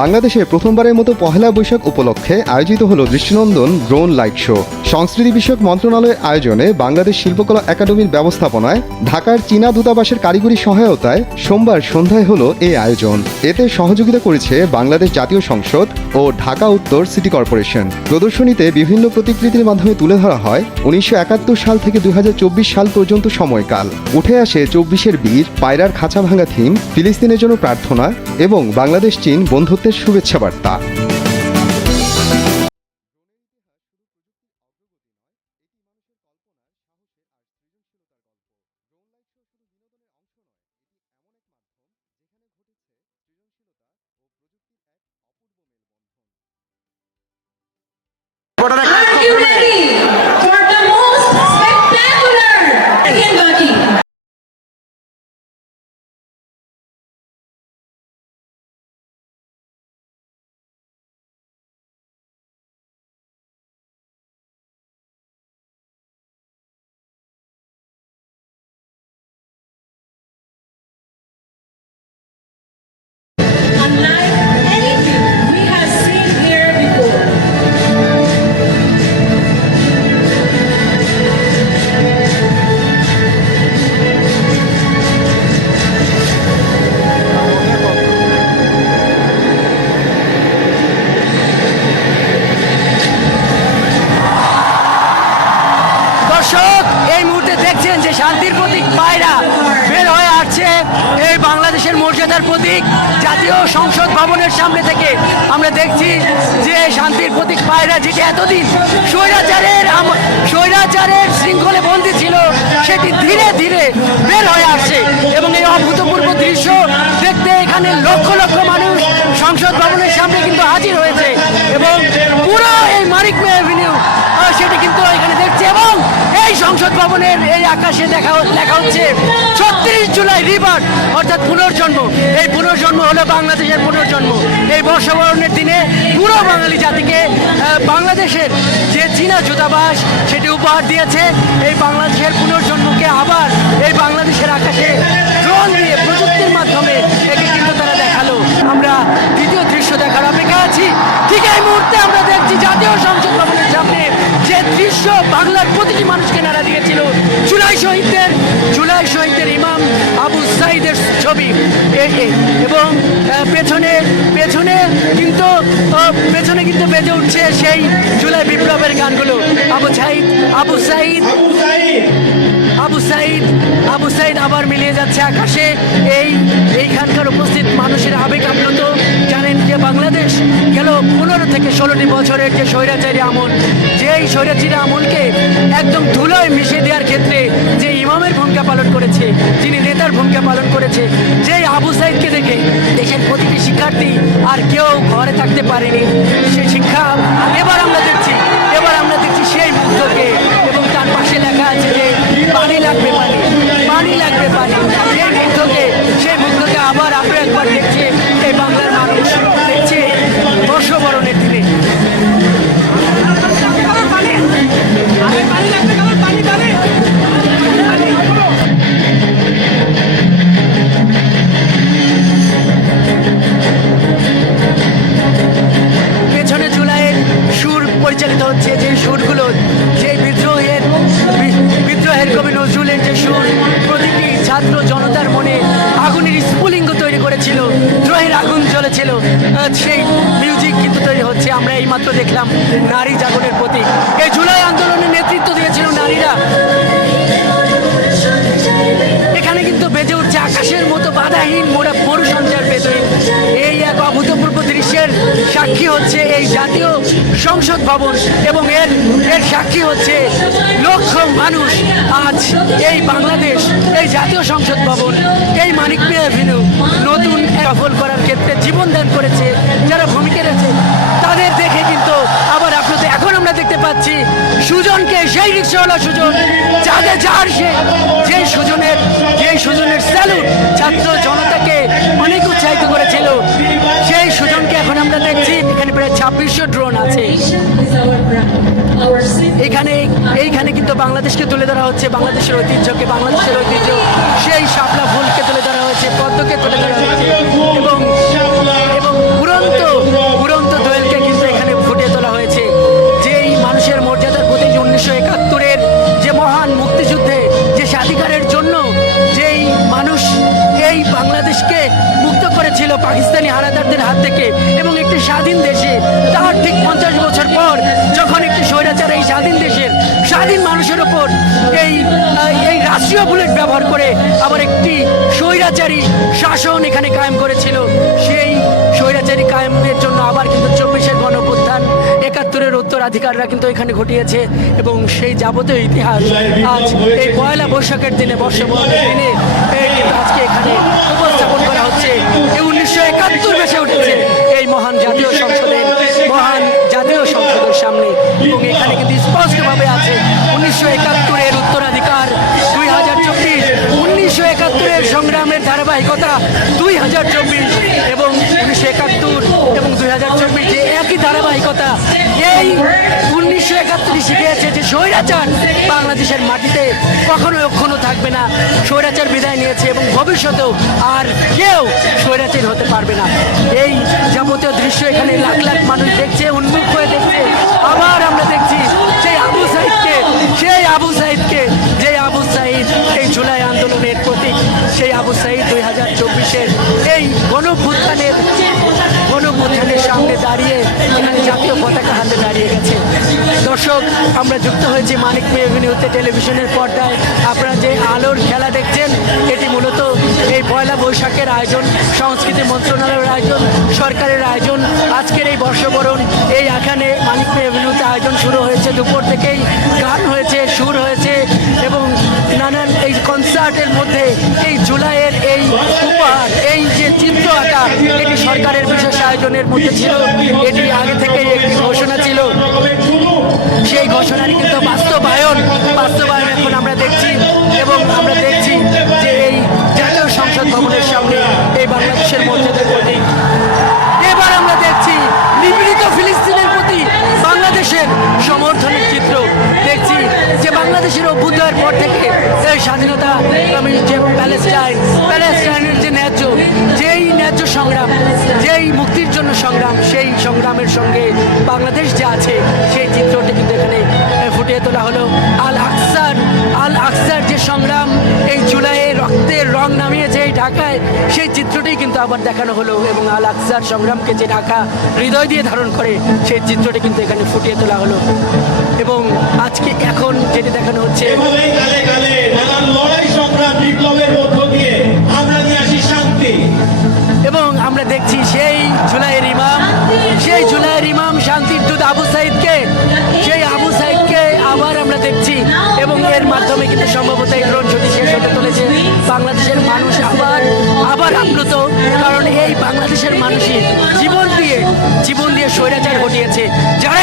বাংলাদেশে প্রথমবারের মতো পহেলা বৈশাখ উপলক্ষে আয়োজিত হলো দৃষ্টিনন্দন ড্রোন লাইট শো। সংস্কৃতি বিষয়ক মন্ত্রণালয়ের আয়োজনে বাংলাদেশ শিল্পকলা একাডেমির ব্যবস্থাপনায় ঢাকার চীনা দূতাবাসের কারিগরি সহায়তায় সোমবার সন্ধ্যায় হলো এই আয়োজন। এতে সহযোগিতা করেছে বাংলাদেশ জাতীয় সংসদ ও ঢাকা উত্তর সিটি কর্পোরেশন। প্রদর্শনীতে বিভিন্ন প্রতিকৃতির মাধ্যমে তুলে ধরা হয় 1971 সাল থেকে 2024 সাল পর্যন্ত সময়কাল। উঠে আসে 24-এর বীর, পায়রার খাঁচা ভাঙা থিম, ফিলিস্তিনের জন্য প্রার্থনা এবং বাংলাদেশ চীন বন্ধুত্বের শুভেচ্ছা বার্তা। Are you ready for the most spectacular Kentucky? Unlike anything we have seen here before. দর্শক এই মুহূর্তে দেখছেন যে শান্তির প্রতীক পায়রা বের হয়ে আসছে এই বাংলাদেশের মর্যাদার প্রতীক জাতীয় সংসদ ভবনের সামনে থেকে। আমরা দেখছি যে শান্তির প্রতীক পায়রা, যেটি এতদিন স্বৈরাচারের শৃঙ্খলে বন্দী ছিল, সেটি ধীরে ধীরে বের হয়ে আসছে এবং এই অভূতপূর্ব দৃশ্য দেখতে এখানে লক্ষ লক্ষ মানুষ সংসদ ভবনের সামনে কিন্তু হাজির হয়েছে এবং পুরো এই মানিক মে অ্যাভিনিউ সেটি কিন্তু এখানে দেখছে। এবং এই সংসদ ভবনের এই আকাশে লেখা হচ্ছে 36 জুলাই রিবার্থ, অর্থাৎ পুনর্জন্ম। এই পুনর্জন্ম হলো বাংলাদেশের পুনর্জন্ম। এই বর্ষবরণের দিনে পুরো বাঙালি জাতিকে বাংলাদেশের যে চীনা দূতাবাস সেটি উপহার দিয়েছে এই বাংলাদেশের পুনর্জন্মকে আবার এই বাংলাদেশের আকাশে ড্রোন দিয়ে প্রযুক্তির মাধ্যমে একে কিন্তু তারা দেখালো। আমরা দ্বিতীয় দৃশ্য দেখার অপেক্ষা আছি। ঠিক এই মুহূর্তে আমরা দেখছি জাতীয় সংসদ ভবনের সামনে যে দৃশ্য বাংলার প্রতিটি মানুষকে নাড়া দিয়েছিল, জুলাই শহীদদের ইমাম আবু সাঈদের ছবি এবং পেছনে কিন্তু বেজে উঠছে সেই জুলাই বিপ্লবের গানগুলো। আবু সাঈদ আবার মিলিয়ে যাচ্ছে আকাশে। এইখানকার উপস্থিত মানুষের আবেগ আপ্লুত। জানেন যে বাংলাদেশ গেল 15 থেকে 16টি বছরের যে স্বৈরাচারী আমল, যেই স্বৈরাচারী আমলকে একদম ধুলোয় মিশিয়ে দেওয়ার ক্ষেত্রে যে ইমামের ভূমিকা পালন করেছে, যিনি নেতার ভূমিকা পালন করেছে, যেই আবু সাঈদকে দেখে দেশের প্রতিটি শিক্ষার্থী আর কেউ ঘরে থাকতে পারেনি। সেই শিক্ষা এবার আমরা দেখছি সেই মুগ্ধকে, এবং তার পাশে লেখা আছে যে পানি লাগবে পানি সেই মুগ্ধকে আবার আমরা একবার দেখছি এই বাংলার মানুষ দেখছে বর্ষবরণের দিনে। পেছনে জুলাইয়ের সুর পরিচালিত হচ্ছে, যে সুরগুলো সেই বিদ্রোহের কবি নজরুলের যে সুর প্রতিটি ছাত্র জনতার মনে আগুনের স্ফুলিঙ্গ তৈরি করেছিল, দ্রোহের আগুন জ্বলেছিল, সেই মিউজিক কিন্তু তৈরি হচ্ছে। আমরা এইমাত্র দেখলাম নারী জাগরণের প্রতীক। এই জুলাই আন্দোলনের নেতৃত্ব দিয়েছিল নারীরা। এখানে কিন্তু বেজে উঠছে আকাশের মতো বাধাহীন মরুসঞ্চার বেদুইন। এই এক অভূতপূর্ব দৃশ্যের সাক্ষী হচ্ছে এই জাতীয় সংসদ ভবন এবং এর সাক্ষী হচ্ছে লক্ষ মানুষ। আজ এই বাংলাদেশ, এই জাতীয় সংসদ ভবন, এই মানিক মে অ্যাভিনিউ নতুন সফল করার ক্ষেত্রে জীবন দান করেছে যারা ভূমিকা রেখেছে, তাদের দেখে কিন্তু আবার আপনাদের এখন আমরা দেখতে পাচ্ছি সুজনকে, সেই রিক্সাওয়ালা সুজন, যেই সুজনের স্যালুট ছাত্র জনতাকে অনেক উৎসাহিত করেছিল, সেই সুজনকে এখন আমরা দেখছি। এখানে প্রায় 2600 ড্রোন আছে। এইখানে কিন্তু বাংলাদেশকে তুলে ধরা হচ্ছে, বাংলাদেশের ঐতিহ্য, সেই শাপলা ফুলকে তুলে ধরা হয়েছে, পদ্মকে তুলে ধরা হয়েছে এবং উড়ন্ত দেশকে মুক্ত করেছিল পাকিস্তানি হানাদারদের হাত থেকে এবং একটি স্বাধীন দেশে তার ঠিক 50 বছর পর যখন একটি স্বৈরাচার এই স্বাধীন দেশের স্বাধীন মানুষের ওপর এই রাষ্ট্রীয় বুলেট ব্যবহার করে আবার একটি স্বৈরাচারী শাসন এখানে কায়েম করেছিল, সেই স্বৈরাচারী কায়েমের জন্য আবার কিন্তু 24-এর গণঅভ্যুত্থান 71-এর উত্তরাধিকাররা কিন্তু এখানে ঘটিয়েছে এবং সেই যাবতীয় ইতিহাস আজ এই পয়লা বৈশাখের দিনে বর্ষবরণের দিনে কিন্তু আজকে এখানে উপস্থাপন করা হচ্ছে। এই 1971 বেসে উঠেছে এই মহান জাতীয় সংসদের সামনে এবং এখানে কিন্তু স্পষ্টভাবে আছে 1971-এর উত্তরাধিকার 2024, 1971-এর সংগ্রামের ধারাবাহিকতা 2024 এবং 1971 এবং 2024 যে একই ধারাবাহিকতা। এই 1971 শিখিয়েছে যে স্বৈরাচার বাংলাদেশের মাটিতে কখনো থাকবে না, স্বৈরাচার বিদায় নিয়েছে এবং ভবিষ্যতেও আর কেউ স্বৈরাচার হতে পারবে না। এই যাবতীয় দৃশ্য এখানে লাখ লাখ মানুষ দেখছে, উন্মুখ হয়ে দেখছে। আবার আমরা দেখছি সেই আবু সাইদকে যে আবু সাইদ এই জুলাই আন্দোলনের প্রতীক, সেই আবু সাইদ 2024-এর এই গণঅভ্যুত্থানের সামনে দাঁড়িয়ে এখানে জাতীয় পতাকা হাতে দাঁড়িয়ে গেছে। দর্শক, আমরা যুক্ত হয়েছি মানিক মে এভিনিউতে টেলিভিশনের পর্দায়। আপনারা যে আলোর খেলা দেখছেন এটি মূলত এই পয়লা বৈশাখের আয়োজন, সংস্কৃতি মন্ত্রণালয়ের আয়োজন, সরকারের আয়োজন। আজকের এই বর্ষবরণ এই এখানে মানিক মে এভিনিউতে আয়োজন শুরু হয়েছে, দুপুর থেকেই গান হয়েছে, সুর হয়েছে এবং নানান এই কনসার্টের মধ্যে এই জুলাইয়ের এই উপহার, এই যে চিত্র আঁকা, এটি সরকারের বিশেষ আয়োজনের মধ্যে ছিল। এটি আগে থেকেই একটি ঘোষণা ছিল, সেই ঘোষণার কিন্তু বাস্তবায়ন এখন আমরা দেখছি এবং আমরা দেখছি যে এই জাতীয় সংসদ ভবনের সামনে এই বাংলাদেশের মর্যাদার প্রতি এবার আমরা দেখছি নিপীড়িত ফিলিস্তিনের প্রতি বাংলাদেশের সমর্থনের চিত্র। দেখছি যে বাংলাদেশের অভ্যুদয়ের পর থেকে এই স্বাধীনতা যে প্যালেস্টাইনের যে ন্যায্য সংগ্রাম, যেই মুক্তির জন্য সংগ্রাম, সেই সংগ্রামের সঙ্গে বাংলাদেশ যে আছে সেই চিত্রটি কিন্তু এখানে ফুটিয়ে তোলা হলো। আল আকসার যে সংগ্রাম, এই জুলাইয়ে রক্তের রং নামিয়েছে এই ঢাকায়, সেই চিত্রটি কিন্তু আবার দেখানো হলো এবং আল আকসার সংগ্রামকে যে ঢাকা হৃদয় দিয়ে ধারণ করে সেই চিত্রটি কিন্তু এখানে ফুটিয়ে তোলা হলো এবং আজকে এখন যেটি দেখানো হচ্ছে এবং আমরা দেখছি সেই জুলাইয়ের ইমাম শান্তির দূত আবু সাইদকে আবার আমরা দেখছি এবং এর মাধ্যমে কিন্তু সম্ভবত এই ড্রোন শুটিং শেষ হতে চলেছে। বাংলাদেশের মানুষ আবার আপ্লুত, কারণ এই বাংলাদেশের মানুষই জীবন দিয়ে স্বৈরাচার ঘটিয়েছে, যারা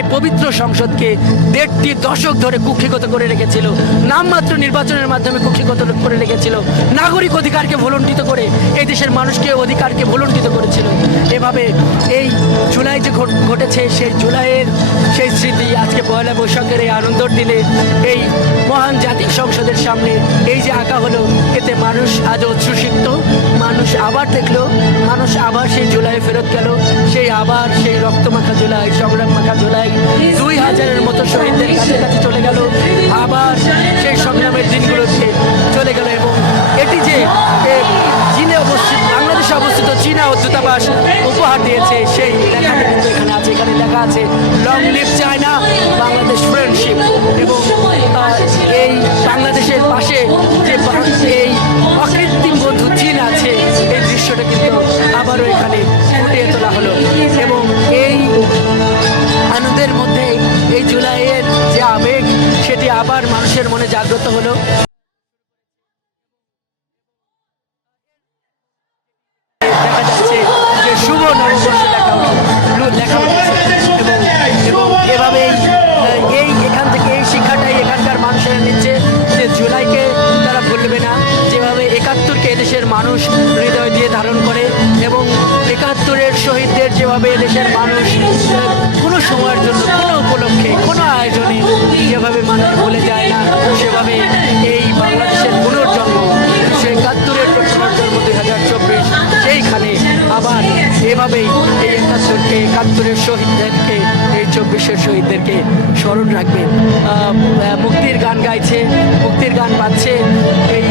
এই পবিত্র সংসদকে 1.5 দশক ধরে কুক্ষিগত করে রেখেছিল, নামমাত্র নির্বাচনের মাধ্যমে কুক্ষিগত করে রেখেছিল, নাগরিক অধিকারকে ভুলণ্ঠিত করে এই দেশের মানুষকে অধিকারকে ভুলণ্ঠিত করেছিল। এভাবে এই জুলাই যে ঘটেছে সেই জুলাইয়ের সেই স্মৃতি আজকে পয়লা বৈশাখের এই আনন্দের দিনে এই মহান জাতীয় সংসদের সামনে এই যে আঁকা হলো, এতে মানুষ আজ উচ্ছ্বসিত, মানুষ আবার দেখলো, মানুষ আবার সেই জুলাই ফেরত গেল, সেই রক্তমাখা জুলাই, সংগ্রাম মাখা জুলাই 2000-এর মতো শহীদদের কাছে চলে গেল, আবার সেই সংগ্রামের দিনগুলোতে চলে গেল এবং এটি যে বাংলাদেশে অবস্থিত চীনা দূতাবাস উপহার দিয়েছে সেই লেখাটি কিন্তু এখানে আছে। এখানে লেখা আছে long live China, Bangladesh friendship এবং এই বাংলাদেশের পাশে যে এই অকৃত্রিম বন্ধু চীন আছে, এই দৃশ্যটা কিন্তু আবারও এখানে ফুটিয়ে তোলা হলো এবং এই আনন্দের মধ্যে এই জুলাইয়ের যে আবেগ সেটি আবার মানুষের মনে জাগ্রত হলো। দেখা যাচ্ছে যে শুভ নববর্ষ লেখা এবং এভাবেই এখান থেকে এই শিক্ষাটাই এখানকার মানুষেরা নিচ্ছে যে জুলাইকে তারা ভুলবে না, যেভাবে 71-কে এদেশের মানুষ হৃদয় দিয়ে ধারণ করে এবং 71-এর শহীদদের যেভাবে এদেশের মানুষ কোনো সময়ের জন্য, কোনো উপলক্ষে, কোনো আয়োজনে যেভাবে মানুষ ভুলে যায় না, সেভাবে এই বাংলাদেশের পুনর্জন্ম 71-এর পুনর্জন্ম 2024 সেইখানে আবার এভাবেই এই 71-এর শহীদদেরকে, এই 24-এর শহীদদেরকে স্মরণ রাখবেন। মুক্তির গান গাইছে, মুক্তির গান বাজছে এই